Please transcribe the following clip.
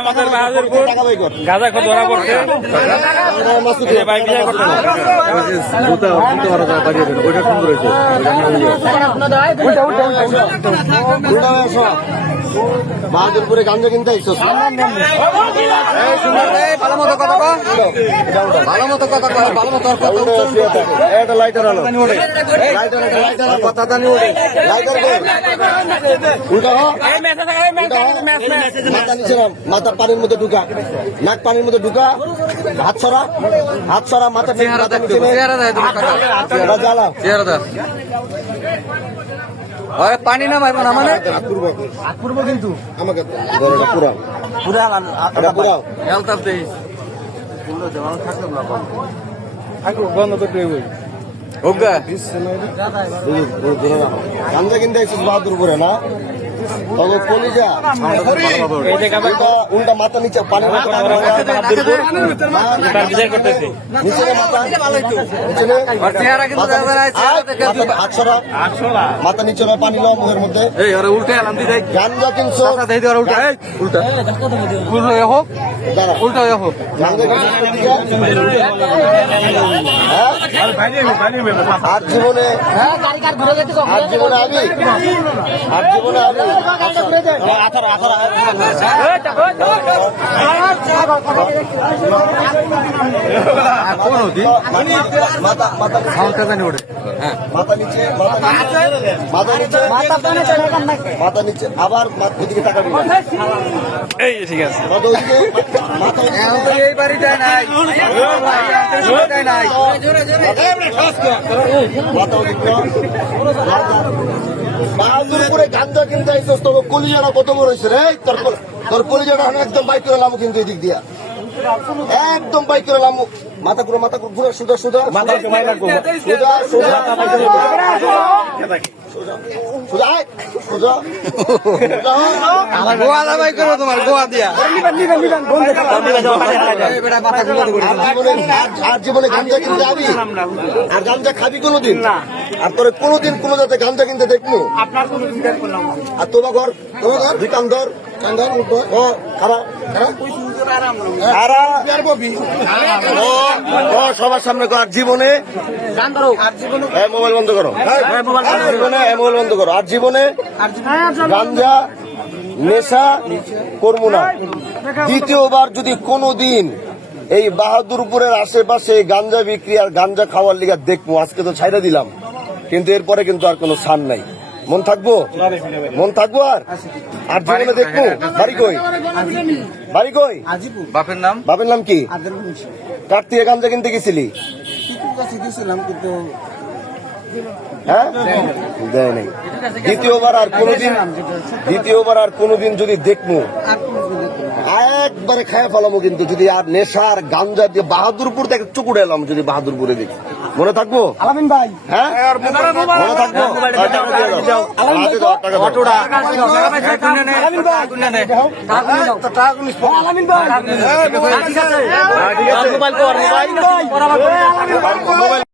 আমাদের বাহাদুরপুর গাঁজা খোর ধরা পড়ছে। বাহাদুরপুরে গাঞ্জা কিনতে আইসো, ভালো মতো কথা ভালো মতো কথা ভালো মতো একটা লাইটার আলো কথা মাথা নিচে মাথা পানির মধ্যে ঢুকা, নাক পানির মধ্যে ঢুকা, হাত ছড়া মাথা জ্বালা পানি না ভাই না মানে পূর্ব কিন্তু আমাকে পুরা পুরা পুরা বন্ধ করতে গাঞ্জা কিনতে আসছিস বাহাদুরপুরে না? তবে কলিজা উল্টা মাথা নিচে পানি মাথা নিচে পানি নেওয়া মুখের মধ্যে উল্টে গাঞ্জা কিনছো উল্টা হোক উল্টা হোক আর জীবনে আর জীবনে আমি আর জীবনে আমি মাথা নিচে মাথা নিচে আবার ওদিকে টাকা দিবেন। এই ঠিক আছে এই বাড়িটা নাই বাহাদুরপুরে গাঞ্জা কিনতে আইসস, তবে কলিজাটা কত বড় হয়েছে রে? তোর কলিজাটা একদম বাইক করে লামু কিন্তু এদিক দিয়া একদম বাইক করে লামু। মাথা ঘুরো ঘুরো সোজা সোজা তোমার গোয়া দিয়া আর জীবনে গাঞ্জা কিনতে যাবি আর গাঞ্জা খাবি কোনোদিন? আর তোর কোনোদিন কোন যাতে গাঞ্জা কিনতে দেখবো? আর তোমার ঘর কান্দর ও খারাপ সবার সামনে আর জীবনে মোবাইল বন্ধ করো, মোবাইল বন্ধ করো। আর জীবনে গাঞ্জা নেশা করবো না। দ্বিতীয়বার যদি কোনোদিন এই বাহাদুরপুরের আশেপাশে গাঞ্জা বিক্রি আর গাঞ্জা খাওয়ার লিগা দেখবো, আজকে তো ছাইড়া দিলাম, কিন্তু এরপরে কিন্তু আর কোনো ছাড় নাই। মন থাকবো আর আর জীবনে দেখবো। বাড়ি কই? বাপের নাম কি? কার থেকে গাঞ্জা কিনতে গেছিলি? হ্যাঁ দেয় নাই। দ্বিতীয়বার আর কোনোদিন যদি দেখবো একবারে খায় ফেলামো কিন্তু, যদি আর নেশার গাঞ্জা দিয়ে বাহাদুরপুর থেকে চুকুড়ে এলাম, যদি বাহাদুরপুরে দেখি। মনে থাকবো আলামিন ভাই? হ্যাঁ মনে থাকবো।